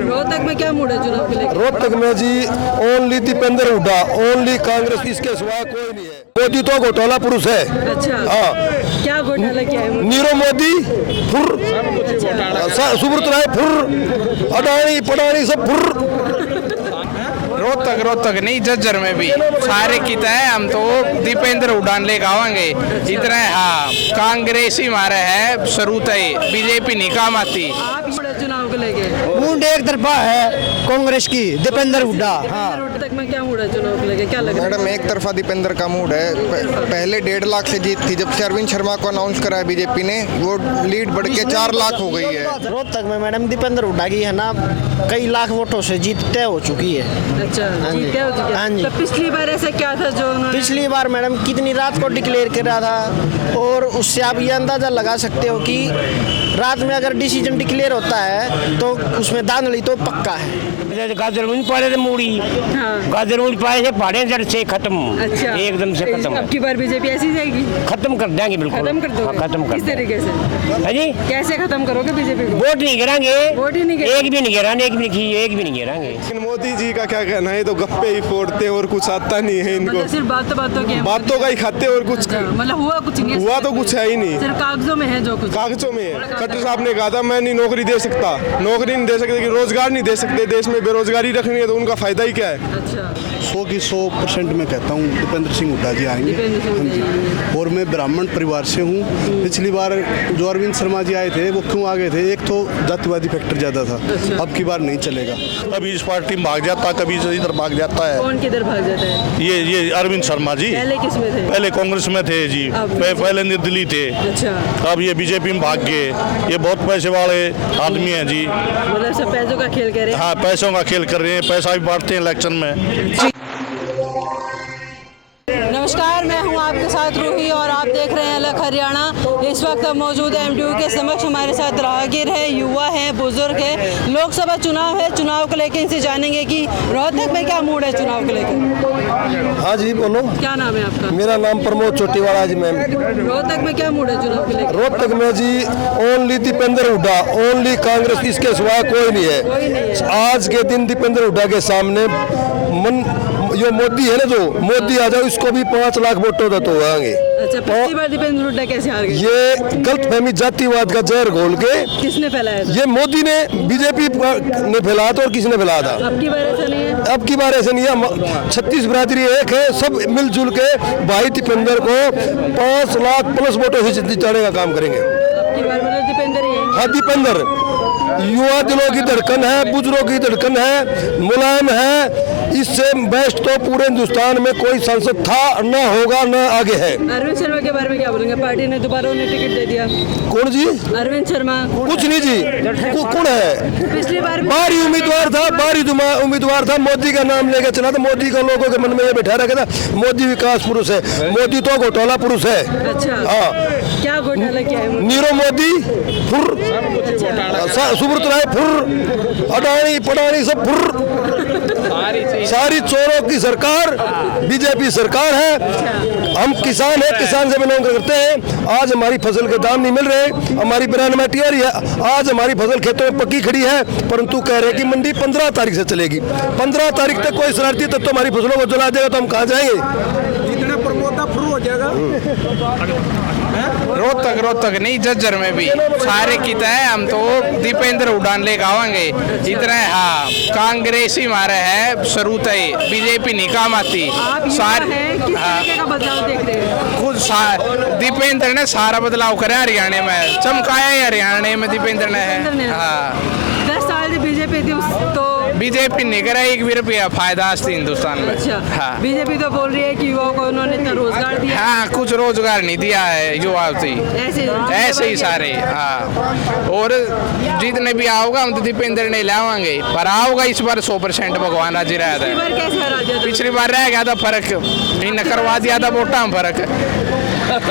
रोहतक में क्या मूड है चुनाव के लिए? रोहतक में जी ओनली दीपेंद्र हुड्डा, ओनली कांग्रेस, इसके सिवा कोई नहीं है। मोदी तो घोटाला पुरुष है। अच्छा, हाँ, क्या घोटाला किया है? नीरव मोदी फुर, सुब्रत राय फुर, अडानी पडानी सब फुर। रोहतक नहीं, जज्जर में भी सारे किता है। हम तो दीपेंद्र उड़ान लेके आवांगे इतना। हाँ, कांग्रेस ही हमारा है शुरू तय, बीजेपी नहीं काम आती। आप चुनाव को लेके मूड एक तरफा है कांग्रेस की, दीपेंद्र हुड्डा। हाँ, रोहतक में क्या मूड है चुनाव को लेके, क्या लग रहा है? मैडम एक तरफा दीपेंद्र का मूड है। पहले 1.5 लाख से जीत थी, जब से अरविंद शर्मा को अनाउंस करा है बीजेपी ने, वो लीड बढ़ के 4 लाख हो गई है। रोहतक में मैडम दीपेंद्र हुड्डा की है ना, कई लाख वोटों से जीत तय हो चुकी है। अच्छा, जीत क्या हो चुकी है? हाँ जी। तो पिछली बार ऐसा क्या था जो उन्होंने? पिछली बार मैडम कितनी रात को डिक्लेयर करा था, और उससे आप ये अंदाजा लगा सकते हो कि रात में अगर डिसीजन डिक्लेयर होता है तो उसमें धांधली तो पक्का है। गाजर पाए थे मूड़ी, हाँ। गाजर पाए से पहाड़े जड़ से खत्म। अच्छा, एकदम से खत्म। अब की बार बीजेपी ऐसी जाएगी? खत्म कर देंगे, बिल्कुल खत्म कर दोगे? खत्म कर किस तरीके से? है जी, कैसे खत्म करोगे बीजेपी को? वोट नहीं गिराएंगे, वोट ही नहीं गिराएंगे। एक भी नहीं गिराएंगे, एक भी नहीं गिराएंगे। लेकिन मोदी जी का क्या कहना है, तो गप्पे ही फोड़ते हैं और कुछ आता नहीं है इनको। मतलब सिर्फ बातों की है? बातों का ही खाते और कुछ अच्छा, मतलब हुआ कुछ नहीं है? हुआ तो कुछ है ही नहीं, सिर्फ कागजों में है जो कुछ। कागजों में है। खट्टर साहब ने कहा था मैं नहीं नौकरी दे सकता, नौकरी नहीं दे सकते, रोजगार नहीं दे सकते, देश में बेरोजगारी रखनी है तो उनका फायदा ही क्या है। अच्छा, 100 की 100% मैं कहता हूँ दीपेंद्र सिंह हुड्डा जी आएंगे। दीपेंद्र सिंह हाँ जी, हुड्डा। और मैं ब्राह्मण परिवार से हूँ। पिछली बार जो अरविंद शर्मा जी आए थे वो क्यों आ गए थे, एक तो जातिवादी फैक्टर ज़्यादा था। अच्छा। अब की बार नहीं चलेगा। कभी इस पार्टी में भाग जाता, कभी इधर भाग जाता है। कौन किधर भाग जाता है? ये अरविंद शर्मा जी पहले किस में थे? पहले कांग्रेस में थे जी, पहले निर्दलीय थे। अच्छा, अब ये बीजेपी में भाग गए। ये बहुत पैसे वाले आदमी हैं जी। मतलब सब पैसों का खेल करे। हाँ, पैसों का खेल कर रहे हैं, पैसा भी बांटते हैं इलेक्शन में। नमस्कार, मैं हूं आपके साथ रूही और आप देख रहे हैं अलग हरियाणा। इस वक्त हम मौजूद है एमडीयू के समक्ष। हमारे साथ राहगीर है, युवा है, बुजुर्ग है। लोकसभा चुनाव है, चुनाव को लेकर इनसे जानेंगे कि रोहतक में क्या मूड है चुनाव को लेकर। हाँ जी बोलो। क्या नाम है आपका? मेरा नाम प्रमोद चोटीवाला जी मैम। रोहतक में क्या मूड है चुनाव को लेकर? रोहतक में जी ओनली दीपेंद्र हुड्डा, ओनली कांग्रेस, इसके सिवा कोई नहीं है। आज के दिन दीपेंद्र हुड्डा के सामने जो मोदी है ना, जो मोदी आ जाओ इसको भी 5 लाख वोटों तो होंगे। अच्छा, पिछली बार दीपेंद्र हुड्डा कैसे हार गए? ये गलतफहमी जातिवाद का जहर घोल के किसने फैलाया था? ये मोदी ने, बीजेपी ने फैलाया था। और किसने फैलाया था? अब की बार ऐसा नहीं है। अब की बार ऐसे नहीं है। 36 बिरादरी एक है, सब मिलजुल के भाई दीपेंद्र को 5 लाख प्लस वोटों से जिताने का काम करेंगे। अब की बार मतलब दीपेंद्र ही है। हाँ, दीपेंद्र युवा दिलों की धड़कन है, बुजुर्गों की धड़कन है, मुलायम है। इससे बेस्ट तो पूरे हिंदुस्तान में कोई सांसद था, न होगा, न आगे है। अरविंद शर्मा के बारे में क्या बोलेंगे? पार्टी ने दोबारा उन्हें टिकट दे दिया। कौन जी? अरविंद शर्मा। कुछ नहीं जी, कौन है? पिछली बार भी बाहरी उम्मीदवार था, मोदी का नाम लेकर चला था। मोदी का लोगों के मन में ये बैठा रखा था, मोदी विकास पुरुष है, मोदी तो घोटाला पुरुष है। अच्छा, हाँ, क्या घोटाला किया है? नीरव मोदी फुर, सुब्रत राय फुर, अडानी पडानी सब फुर। सारी चोरों की सरकार बीजेपी सरकार है। हम किसान हैं, किसान से बिलोंग करते हैं। आज हमारी फसल के दाम नहीं मिल रहे, हमारी ब्रांड है। आज हमारी फसल खेतों में पक्की खड़ी है, परंतु कह रहे हैं कि मंडी 15 तारीख से चलेगी। 15 तारीख तक कोई शरारती तत्व तो हमारी फसलों को जला देगा, तो हम कहाँ जाएंगे? इतना प्रमोदा फ्रू हो जाएगा। रोहतक नहीं, जज्जर में भी सारे किता है। हम तो दीपेंद्र उड़ान लेके आवांगे इतना। हाँ, कांग्रेस ही हमारा है शुरू तय, बीजेपी नहीं काम आती। सारे किस तरीके का बदलाव देख रहे हैं? खुद दीपेंद्र ने सारा बदलाव करा हरियाणा में, चमकाया है हरियाणा में दीपेंद्र ने है। हाँ, 10 साल से बीजेपी थी तो बीजेपी नहीं करा 1 भी रुपया फायदा आज हिंदुस्तान में। अच्छा, हाँ, बीजेपी तो बोल रही है कि युवाओं को उन्होंने इतना रोजगार दिया। हाँ, कुछ रोजगार नहीं दिया है युवा से, ऐसे ही सारे। हाँ, और जितने भी आओगा हम तो दीपेंद्र ने लावांगे, पर आओगा इस बार 100% भगवान राजी रहा था। कैसे हरा दिया? पिछली बार रह गया था फर्क, इन्हें करवा दिया था वोटा में फर्क।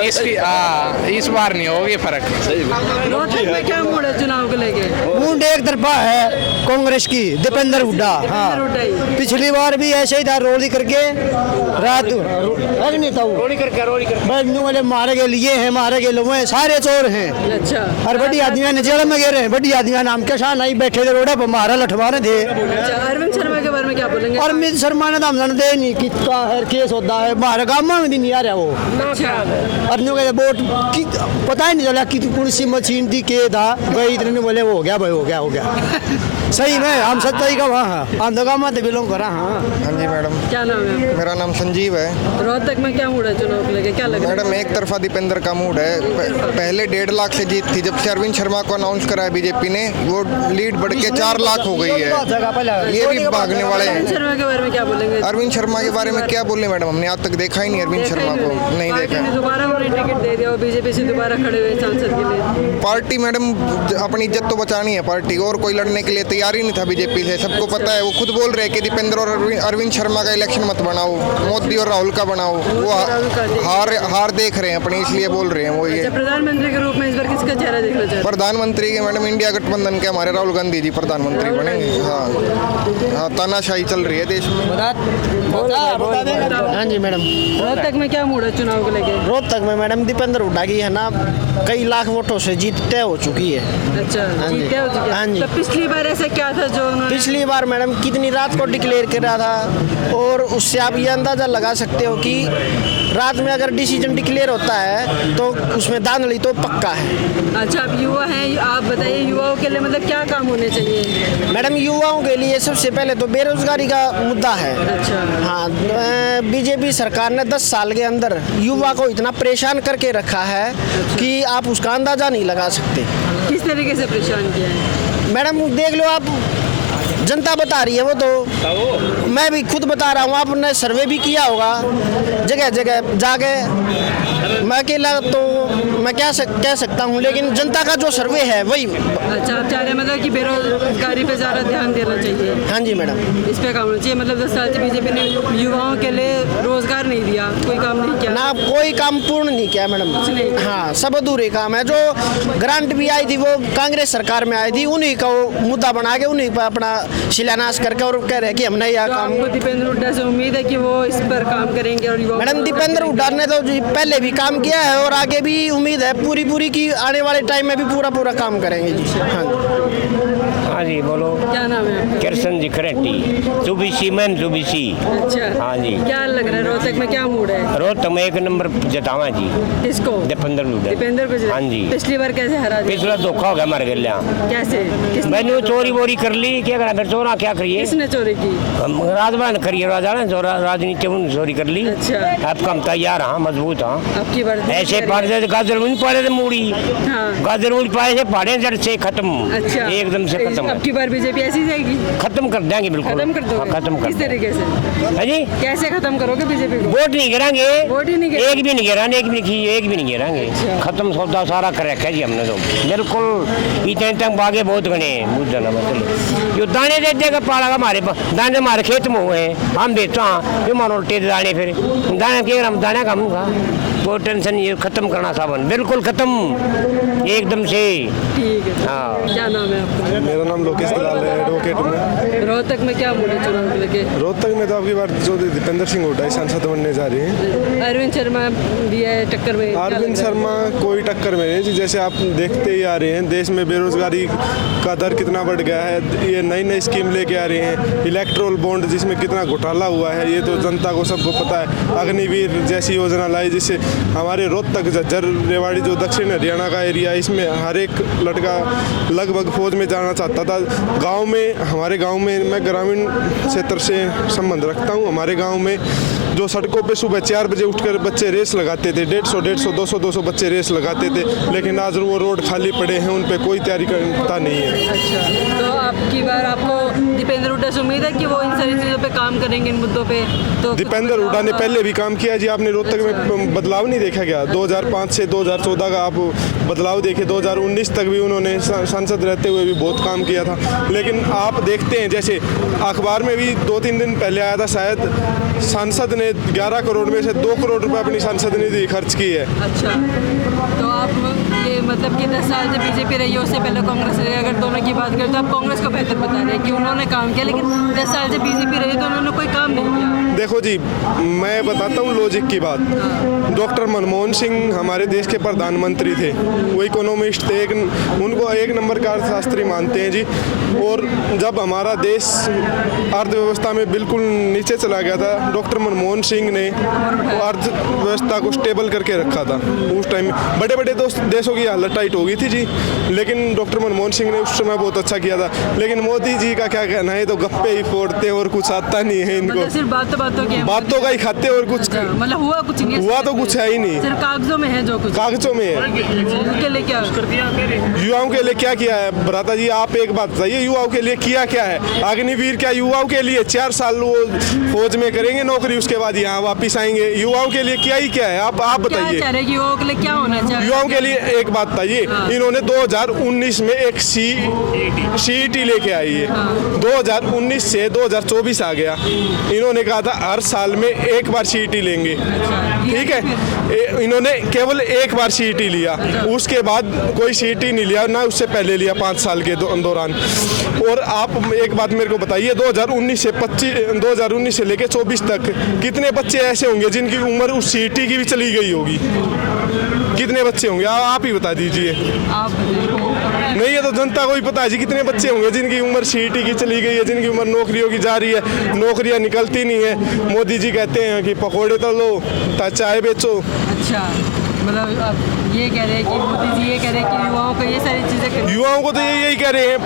इसकी इस बार नहीं होगी फर्क। रोहतक में क्या मूड है चुनाव को लेके? मूड एक तरफा है कांग्रेस की, दीपेंद्र हुड्डा। हाँ, पिछली बार भी ऐसे ही था, रोली करके रात नहीं था, बनने वाले मारे गए लिए हैं, मारे गए लोग हैं, सारे चोर हैं। अच्छा, और बड़ी आदमियां ने जेल में गए रहे, बड़ी आदमियां नाम के साथ नहीं बैठे थे रोड पर, मारा लठवाने थे। अच्छा, अरविंद शर्मा के बारे में क्या बोलेंगे? और अमित शर्मा ने तो हम जानते नहीं कितना है केस होता है, हमारे गाँव में भी नहीं आ रहा वो। अच्छा, और न्यू कहते वोट पता ही नहीं चला कि कौन सी मशीन थी, के था भाई, इतने बोले वो हो गया भाई, हो गया हो गया। सही में हम सच्चाई का वहाँ हम तो गाँव में बिलोंग करा। हाँ जी मैडम, क्या नाम है आपका? मेरा नाम संजीव है। रोहतक में क्या मूड है चुनाव को लेके, क्या लग रहा है? मैडम एक तरफा दीपेंद्र का मूड है। पहले 1.5 लाख से जीत थी, जब से अरविंद शर्मा को अनाउंस करा है बीजेपी ने, वो लीड बढ़ के 4 लाख हो गई है। ये भी भागने वाले हैं। अरविंद शर्मा के बारे में क्या बोलेंगे? अरविंद शर्मा के बारे में क्या बोले मैडम, हमने आज तक देखा ही नहीं अरविंद शर्मा को, नहीं पार्टी देखा। ने दोबारा उन्हें टिकट दे दिया, वो बीजेपी से दोबारा खड़े हुए सांसद के लिए। पार्टी मैडम अपनी इज्जत तो बचानी है पार्टी को, और कोई लड़ने के लिए तैयार ही नहीं था बीजेपी से, सबको पता है। वो खुद बोल रहे हैं कि दीपेंद्र और अरविंद शर्मा का इलेक्शन मत बनाओ, मोदी और राहुल का बनाओ। वो हार देख रहे हैं अपनी, इसलिए बोल रहे हैं वो ये। अच्छा, प्रधानमंत्री के रूप में इस बार किसका चेहरा देखना चाहते हैं? प्रधानमंत्री के मैडम इंडिया गठबंधन के हमारे राहुल गांधी जी प्रधानमंत्री बनेंगे। हाँ, तानाशाही चल रही है देश में। हाँ जी मैडम, रोहतक में क्या मूड है चुनाव को लेके? रोहतक में मैडम दीपेंद्र हुड्डा की है ना, कई लाख वोटों से जीत तय हो चुकी है। अच्छा, हाँ जी। जीते हो चुके हैं। हाँ जी। तो पिछली बार ऐसा क्या था जो उन्होंने? पिछली बार मैडम कितनी रात को डिक्लेयर करा था, और उससे आप ये अंदाज़ा लगा सकते हो कि रात में अगर डिसीजन डिक्लेयर होता है तो उसमें धांधली तो पक्का है। अच्छा, आप युवा हैं, आप बताइए युवाओं के लिए मतलब क्या काम होने चाहिए? मैडम युवाओं के लिए सबसे पहले तो बेरोजगारी का मुद्दा है। अच्छा, हाँ, बीजेपी सरकार ने 10 साल के अंदर युवा को इतना परेशान करके रखा है कि आप उसका अंदाज़ा नहीं लगा सकते। किस तरीके से परेशान किया है? मैडम देख लो आप, जनता बता रही है, वो तो मैं भी खुद बता रहा हूँ, आपने सर्वे भी किया होगा जगह जगह जाके। मैं अकेला तो मैं कह सकता हूँ, लेकिन जनता का जो सर्वे है वही। अच्छा, आप चाह रहे हैं मतलब कि बेरोजगारी पे ज़्यादा ध्यान देना चाहिए? हाँ जी मैडम, इस पे काम होना चाहिए। मतलब 10 साल से बीजेपी ने युवाओं के लिए रोजगार नहीं दिया, कोई काम नहीं किया ना, कोई काम पूर्ण नहीं किया मैडम। नहीं। हाँ, सब अधूरे काम है। जो ग्रांट भी आई थी वो कांग्रेस सरकार में आई थी, उन्हीं का वो मुद्दा बना के उन्हीं पर अपना शिलान्यास करके और कह रहे हैं कि हमने यह तो काम। आपको दीपेंद्र हुड्डा से उम्मीद है कि वो इस पर काम करेंगे? और युवा मैडम दीपेंद्र हुड्डा ने तो जी पहले भी काम किया है और आगे भी उम्मीद है पूरी की आने वाले टाइम में भी पूरा काम करेंगे जी। हाँ हाँ जी बोलो। क्या नाम है आपका? कृष्ण जी खरेटी, जुबीसी मैन जुबीसी। अच्छा, हाँ जी। क्या लग रहा है रोहतक में क्या मूड है? रोहतक में 1 नंबर जतावा जी, किसको? दीपेंद्र हुड्डा। दीपेंद्र को? हाँ जी। पिछली बार कैसे हरा दिया? पिछला धोखा हो गया हमारे गले। कैसे? मैंने चोरी बोरी कर ली, क्या करा फिर चोरा क्या करिए, किसने चोरी की? राजवान करिए, राजनीति में चोरी कर ली। अच्छा। आपका हम तैयार हाँ, मजबूत हाँ। आपकी बार ऐसे पाड़े गाजर मुझ पाड़े थे मूड़ी, हाँ। गाजर मुझ पाए से पाड़े जड़ से खत्म। अच्छा, एकदम से खत्म, आपकी बार बीजेपी ऐसी जाएगी? खत्म कर देंगे बिल्कुल। खत्म कर दोगे? हाँ, खत्म कर किस तरीके से? हाँ जी, कैसे खत्म करोगे बीजेपी को? वोट नहीं गिराएंगे, वोट ही नहीं गिरा- एक भी नहीं गिराने, एक भी नहीं गिराएंगे। अच्छा। खत्म सौदा सारा कर रखा है जी हमने तो बिल्कुल। इतने तक बागे बहुत गणे बुझ जाना मतलब जो दाने दे देगा पाला का हमारे दाने हमारे खेत में हुए हैं, हम बेचता हाँ, जो मानो उल्टे दाने फिर दाने के हम दाने खाऊंगा, कोई टेंशन नहीं, खत्म करना सावन बिल्कुल खत्म एकदम से। ठीक है। हाँ। क्या नाम है आपका? मेरा नाम लोकेश दलाल है, एडवोकेट में। रोहतक में क्या मूड है चुनाव को लेके? रोहतक में तो आपकी बार जो दीपेंद्र सिंह हुड्डा सांसद बनने जा रहे हैं। अरविंद शर्मा भी है टक्कर में? क्या अरविंद लग रहा है? शर्मा कोई टक्कर में नहीं। जैसे आप देखते ही आ रहे हैं देश में बेरोजगारी का दर कितना बढ़ गया है, ये नई स्कीम लेके आ रहे हैं, इलेक्ट्रोल बॉन्ड जिसमें कितना घोटाला हुआ है ये तो जनता को सबको पता है। अग्निवीर जैसी योजना लाई जिससे हमारे रोहतक झज्जर रेवाड़ी जो दक्षिण हरियाणा का एरिया, इसमें हर एक लड़का लगभग फौज में जाना चाहता था। गांव में, हमारे गांव में, मैं ग्रामीण क्षेत्र से संबंध रखता हूं, हमारे गांव में जो सड़कों पे सुबह 4 बजे उठकर बच्चे रेस लगाते थे, 150, 200 बच्चे रेस लगाते थे, लेकिन आज वो रोड खाली पड़े हैं, उन पे कोई तैयारी करता नहीं है। अच्छा, तो आपकी बार आपको दीपेंद्र हुड्डा से उम्मीद है कि वो इन सारी चीज़ों पे काम करेंगे, इन मुद्दों पे? तो दीपेंद्र हुड्डा ने पहले भी काम किया जी, आपने रोहतक में बदलाव नहीं देखा क्या? 2005 से 2014 का आप बदलाव देखे, 2019 तक भी उन्होंने सांसद रहते हुए भी बहुत काम किया था। लेकिन आप देखते हैं जैसे अखबार में भी 2-3 दिन पहले आया था शायद, सांसद ने 11 करोड़ में से 2 करोड़ रुपए अपनी सांसद निधि खर्च की है। अच्छा, तो आप ये मतलब कि 10 साल से बीजेपी रही है, उससे पहले कांग्रेस रही है, अगर दोनों की बात करें तो आप कांग्रेस को बेहतर बता रहे हैं कि उन्होंने काम किया, लेकिन 10 साल से बीजेपी रही तो उन्होंने कोई काम नहीं किया। देखो जी, मैं बताता हूँ लॉजिक की बात। डॉक्टर मनमोहन सिंह हमारे देश के प्रधानमंत्री थे, वो इकोनॉमिस्ट थे, उनको एक नंबर का अर्थशास्त्री मानते हैं जी। और जब हमारा देश अर्थव्यवस्था में बिल्कुल नीचे चला गया था, डॉक्टर मनमोहन सिंह ने अर्थव्यवस्था को स्टेबल करके रखा था। उस टाइम बड़े बड़े देशों की हालत टाइट हो गई थी जी, लेकिन डॉक्टर मनमोहन सिंह ने उस समय बहुत अच्छा किया था। लेकिन मोदी जी का क्या कहना है, तो गप्पे ही फोड़ते और कुछ आता नहीं है इनको, मतलब सिर्फ बातों का ही खाते और कुछ मतलब हुआ कुछ नहीं, हुआ तो कुछ है ही नहीं, सिर्फ कागजों में है जो कुछ, कागजों में है। उनके लिए क्या युवाओं के लिए क्या किया है भ्राता जी, आप एक बात बताइए, युवाओं के लिए किया क्या है? अग्निवीर क्या युवाओं के लिए 4 साल वो फौज में करेंगे नौकरी, उसके बाद यहाँ वापिस आएंगे? युवाओं के लिए किया ही क्या है? आप बताइए, युवाओं के लिए क्या होना चाहिए? युवाओं के लिए एक बात बताइए, इन्होंने 2019 में एक CET लेके आई है। 2019 से 2024 आ गया, इन्होंने कहा था हर साल में एक बार CET लेंगे, ठीक है? इन्होंने केवल एक बार CET लिया, उसके बाद कोई CET नहीं लिया, ना उससे पहले लिया 5 साल के दौरान। और आप एक बात मेरे को बताइए, 2019 से लेके 24 तक कितने बच्चे ऐसे होंगे जिनकी उम्र उस CET की भी चली गई होगी? कितने बच्चे होंगे आप ही बता दीजिए। नहीं, ये तो जनता को ही पता है जी, कितने बच्चे होंगे जिनकी उम्र CET की चली गई है, जिनकी उम्र नौकरियों की जा रही है, नौकरियां निकलती नहीं है। मोदी जी कहते हैं कि पकौड़े तल लो, चाय बेचो। अच्छा, मतलब आप ये कह रहे हैं कि मोदी जी ये कह रहे हैं कि युवाओं को ये सारी चीजें, युवाओं को तो यही कह रहे हैं।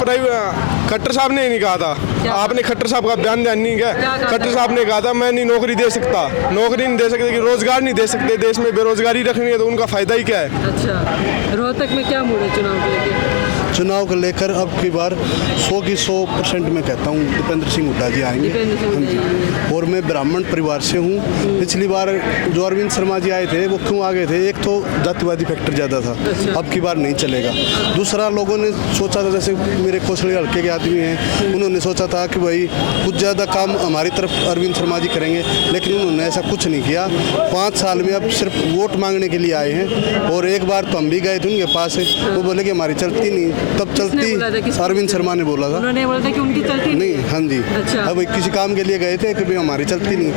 खट्टर साहब ने नहीं कहा था, आपने खट्टर साहब का बयान नहीं किया? खट्टर साहब ने कहा था मैं नहीं नौकरी दे सकता, नौकरी नहीं दे सकते, कि रोजगार नहीं दे सकते, देश में बेरोजगारी रखनी है, तो उनका फायदा ही क्या है? अच्छा, रोहतक में क्या मूड है चुनाव को लेकर? चुनाव को लेकर अब की बार 100 की 100% मैं कहता हूँ दीपेंद्र सिंह हुड्डा जी आएंगे। और मैं ब्राह्मण परिवार से हूँ। पिछली बार जो अरविंद शर्मा जी आए थे वो क्यों आ गए थे? एक तो जातिवादी फैक्टर ज़्यादा था, अब की बार नहीं चलेगा। दूसरा, लोगों ने सोचा था, जैसे मेरे कोसली हल्के के आदमी हैं, उन्होंने सोचा था कि भाई कुछ ज़्यादा काम हमारी तरफ अरविंद शर्मा जी करेंगे, लेकिन उन्होंने ऐसा कुछ नहीं किया। 5 साल में अब सिर्फ वोट मांगने के लिए आए हैं। और एक बार तो हम भी गए थे उनके पास, वो बोले कि हमारी चलती नहीं, तब चलती अरविंद शर्मा ने बोला था। उन्होंने बोला था कि उनकी चलती नहीं। हाँ जी। अच्छा। अब किसी काम के लिए गए थे कि भाई हमारी चलती नहीं,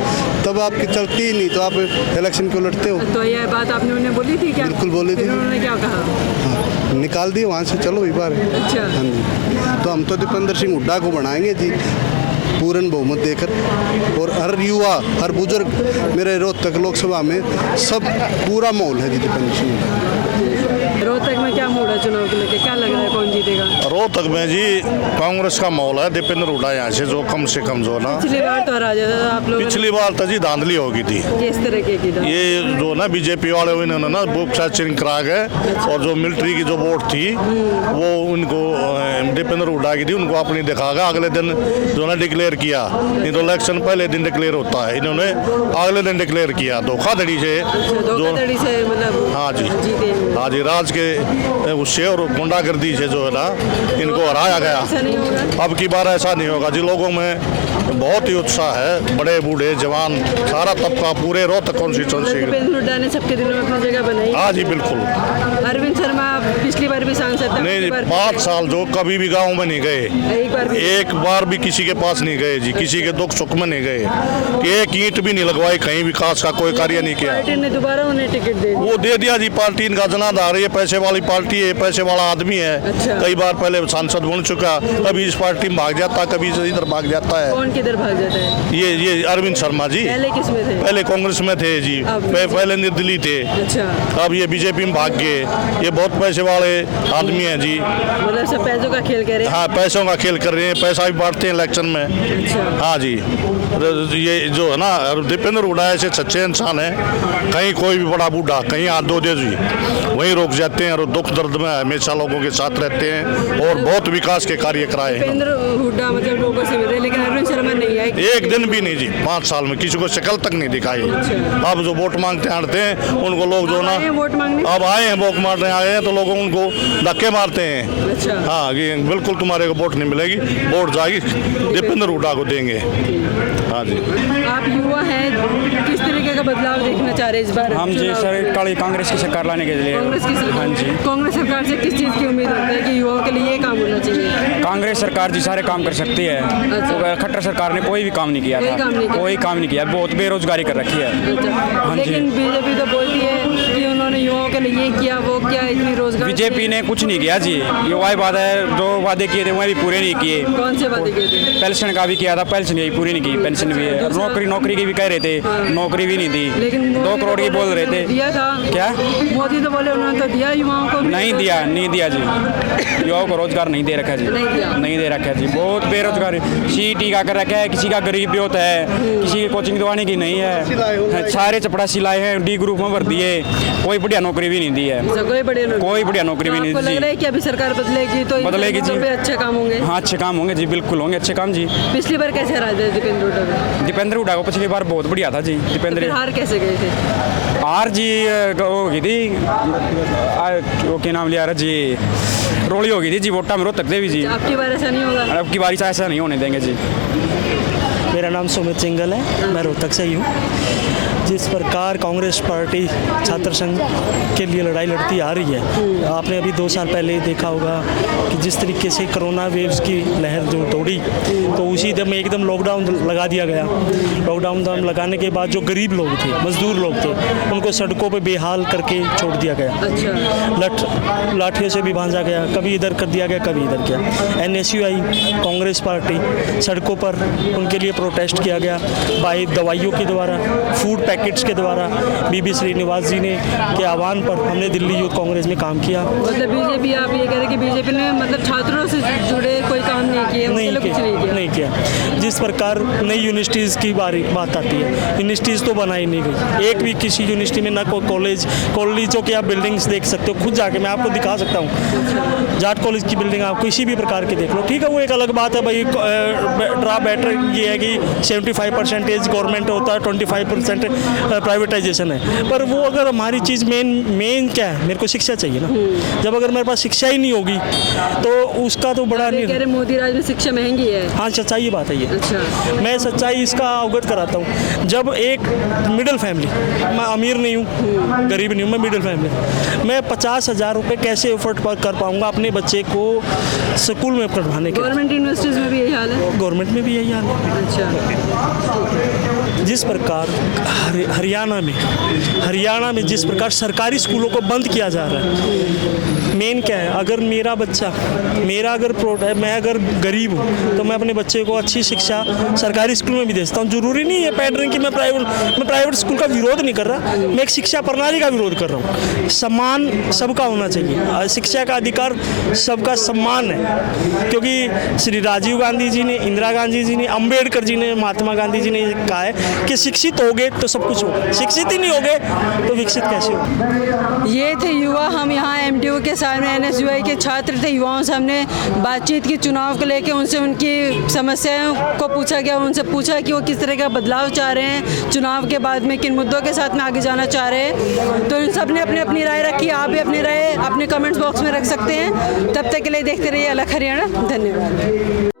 तब आपकी चलती ही नहीं तो आप इलेक्शन क्यों लड़ते हो? तो ये बात आपने उन्हें बोली थी क्या? बिल्कुल बोली थी। उन्होंने क्या कहा? हाँ, निकाल दिए वहाँ से, चलो एक बार। अच्छा। हाँ जी, तो हम तो दीपेंद्र सिंह हुड्डा को बनाएंगे जी, पूर्ण बहुमत देकर। और हर युवा, हर बुजुर्ग, मेरे रोहतक लोकसभा में सब पूरा माहौल है जी दीपेंद्र सिंह हुड्डा। रोहतक में क्या मूड है चुनाव को लेकर, क्या लग रहा है कौन जीतेगा? रोहतक में जी कांग्रेस का माहौल है, दीपेंद्र हुड्डा यहाँ से जो कम से कम जो ना, पिछली बार तो हरा जाता था आप लोग, पिछली बार तो जी धांधली हो गई थी। किस तरह की था? ये जो ना बीजेपी वाले इन्होंने ना बुक सर्चिंग करा गए, और जो मिलिट्री की जो वोट थी वो उनको दीपेंद्र हुड्डा की थी, उनको अपनी दिखा गया। अगले दिन जो ना डिक्लेयर किया, नहीं तो इलेक्शन पहले दिन डिक्लेयर होता है, इन्होंने अगले दिन डिक्लेयर किया धोखाधड़ी से। धोखाधड़ी से मतलब? हाँ जी, हाँ जी, राज के उससे और गुंडागर्दी से जो है ना इनको हराया गया। अब की बार ऐसा नहीं होगा जी, लोगों में बहुत ही उत्साह है, बड़े बूढ़े जवान सारा तबका पूरे रोहतक कॉन्स्टिट्यूंसी। दीपेंद्र हुड्डा ने सबके दिलों में अपनी जगह बनाई। हाँ जी बिल्कुल। अरविंद शर्मा पिछली बार भी सांसद था। नहीं, 5 साल जो कभी भी गांव में नहीं गए, एक बार भी किसी के पास नहीं गए जी, किसी के दुख सुख में नहीं गए, कि एक ईंट भी नहीं लगवाई, कहीं विकास का कोई कार्य नहीं किया। पार्टी ने दोबारा उन्हें टिकट दे वो दे दिया जी, पार्टी इनका जनाधार, ये पैसे वाली पार्टी है, पैसे वाला आदमी है। अच्छा। कई बार पहले सांसद बन चुका, कभी इस पार्टी में भाग जाता, कभी इधर भाग जाता है। कौन किधर भाग जाता है? ये अरविंद शर्मा जी। पहले किस में थे? पहले कांग्रेस में थे जी, पहले निर्दलीय थे। अच्छा। अब ये बीजेपी में भाग गए। ये बहुत पैसे वाले आदमी हैं जी, मतलब सब पैसों का खेल कर रहे हैं। हाँ, पैसों का खेल कर रहे हैं, पैसा भी बांटते हैं इलेक्शन में। अच्छा। हाँ जी, ये जो है ना दीपेंद्र हुड्डा ऐसे सच्चे इंसान है, कहीं कोई भी बड़ा बूढ़ा कहीं हाथ धो दे जी, वहीं रोक जाते हैं, और दुख दर्द में हमेशा लोगों के साथ रहते हैं, और बहुत विकास के कार्य कराए। दीपेंद्र हुड्डा मतलब लोगों से मिले, लेकिन अरविंद शर्मा नहीं आए, एक दिन भी नहीं जी, 5 साल में किसी को शक्ल तक नहीं दिखाई। अब जो वोट मांगते आते हैं उनको लोग जो ना वोट मांगने अब आए हैं, वोट मारने आए हैं, तो लोग उनको धक्के मारते हैं। अच्छा। हाँ, कि बिल्कुल तुम्हारे को वोट नहीं मिलेगी, वोट जाएगी दीपेंद्र हुड्डा को देंगे। हाँ जी। आप युवा हैं, किस तरीके का बदलाव देखना चाह रहे हैं इस बार? हम जी सर कांग्रेस की सरकार लाने के लिए। कांग्रेस की सरकार। हाँ जी। कांग्रेस सरकार से किस चीज़ की उम्मीद रखते हैं कि युवाओं के लिए ये काम होना चाहिए? कांग्रेस सरकार जी सारे काम कर सकती है। तो खट्टर सरकार ने कोई भी काम नहीं किया था, कोई काम नहीं किया, बहुत बेरोजगारी कर रखी है। हाँ जी। लेकिन बीजेपी तो बोलती है कि उन्होंने युवाओं के लिए ये किया वो किया, इतनी रोजगार। बीजेपी ने कुछ नहीं किया जी, ये वही बात है, जो वादे किए थे वह भी पूरे नहीं किए। कौन से वादे किए थे? पेंशन का भी किया था, पेंशन भी पूरी नहीं की, पेंशन भी है। नौकरी की भी कह रहे थे, नौकरी भी नहीं दी। लेकिन 2 करोड़ की बोल रहे थे। दिया था क्या? मोदी तो बोले उन्होंने तो दिया युवाओं को। नहीं दिया जी, युवाओं को रोजगार नहीं दे रखा जी, नहीं दे रखा जी, बहुत बेरोजगारी। CET का कर रखा है, किसी का गरीब भी होता है, किसी की कोचिंग दवाने की नहीं है, सारे चपड़ा सिलाए हैं, D ग्रुप में भर दिए, कोई बढ़िया नौकरी भी नहीं दी है, कोई बढ़िया नौकरी भी नहीं दी। लग रहा है कि अभी सरकार बदलेगी तो बदलेगी जी, अच्छे काम होंगे। हाँ, अच्छे काम होंगे जी, बिल्कुल होंगे अच्छे काम जी। पिछली बार कैसे हरा थे दीपेंद्र हुड्डा को? दीपेंद्र हुड्डा को पिछली बार बहुत बढ़िया था जी। दीपेंद्र हार कैसे गए थे? हार जी वो होगी थी, वो क्या नाम लिया जी, रोली होगी थी जी, वोटा में रोहतक देवी जी। आपकी बार ऐसा नहीं होगा? अब की बारी से ऐसा नहीं होने देंगे जी। मेरा नाम सुमित सिंगल है, मैं रोहतक से ही हूँ। जिस प्रकार कांग्रेस पार्टी छात्र संघ के लिए लड़ाई लड़ती आ रही है, आपने अभी 2 साल पहले देखा होगा कि जिस तरीके से कोरोना वेव्स की लहर जो दौड़ी, तो उसी दम एकदम लॉकडाउन लगा दिया गया। लॉकडाउन लगाने के बाद जो गरीब लोग थे, मजदूर लोग थे, उनको सड़कों पे बेहाल करके छोड़ दिया गया। लाठियों से भी बांधा गया, कभी इधर कर दिया गया, कभी इधर किया। NSUI कांग्रेस पार्टी सड़कों पर उनके लिए प्रोटेस्ट किया गया, बाई दवाइयों के द्वारा, फूड पैकेट्स के द्वारा। बीबी श्रीनिवास जी ने के आह्वान पर हमने दिल्ली यूथ कांग्रेस में काम किया। मतलब बीजेपी, आप ये कह रहे हैं कि बीजेपी ने मतलब छात्रों से जुड़े कोई काम नहीं किए? नहीं किया। जिस प्रकार नई यूनिवर्सिटीज़ की बात आती है, यूनिवर्सिटीज़ तो बनाई नहीं गई, एक भी किसी यूनिवर्सिटी में ना कोई कॉलेजों की आप बिल्डिंग्स देख सकते हो, खुद जाके मैं आपको दिखा सकता हूँ। जाट कॉलेज की बिल्डिंग आप किसी भी प्रकार की देख लो, ठीक है, वो एक अलग बात है भाई। ड्रा बैटर ये है कि 75% गवर्नमेंट होता है, 25% प्राइवेटाइजेशन है। पर वो अगर हमारी चीज़ मेन क्या है, मेरे को शिक्षा चाहिए ना। जब अगर मेरे पास शिक्षा ही नहीं होगी तो उसका तो बड़ा नहीं। कह रहे मोदी राज में शिक्षा महंगी है। हाँ, सच्चाई बात है ये। अच्छा। मैं सच्चाई इसका अवगत कराता हूँ। जब एक मिडिल फैमिली, मैं अमीर नहीं हूँ, गरीब नहीं हूँ, मैं मिडिल फैमिली, मैं 50,000 रुपये कैसे एफर्ट कर पाऊँगा अपने बच्चे को स्कूल में पढ़वाने के? गवर्नमेंट यूनिवर्सिटीज़ में भी यही हाल है? गवर्नमेंट में भी यही हाल है। अच्छा। जिस प्रकार हरियाणा में जिस प्रकार सरकारी स्कूलों को बंद किया जा रहा है, मेन क्या है, अगर मेरा बच्चा मैं अगर गरीब हूँ तो मैं अपने बच्चे को अच्छी शिक्षा सरकारी स्कूल में भी दे सकता हूँ। जरूरी नहीं है पैटर्न कि मैं प्राइवेट स्कूल का विरोध नहीं कर रहा, मैं एक शिक्षा प्रणाली का विरोध कर रहा हूँ। सम्मान सबका होना चाहिए, शिक्षा का अधिकार सबका सम्मान है। क्योंकि श्री राजीव गांधी जी ने, इंदिरा गांधी जी ने, अम्बेडकर जी ने, महात्मा गांधी जी ने कहा है कि शिक्षित होगे तो सब कुछ होगा, शिक्षित ही नहीं होगे तो विकसित कैसे होगा। ये थे युवा, हम यहाँ MDU के सामने NSUI के छात्र थे। युवाओं से हमने बातचीत की चुनाव को लेकर, उनसे उनकी समस्याओं को पूछा गया, उनसे पूछा कि वो किस तरह का बदलाव चाह रहे हैं, चुनाव के बाद में किन मुद्दों के साथ में आगे जाना चाह रहे हैं। तो इन सब ने अपनी राय रखी। आप भी अपनी राय अपने कमेंट्स बॉक्स में रख सकते हैं। तब तक के लिए देखते रहिए अलग हरियाणा। धन्यवाद।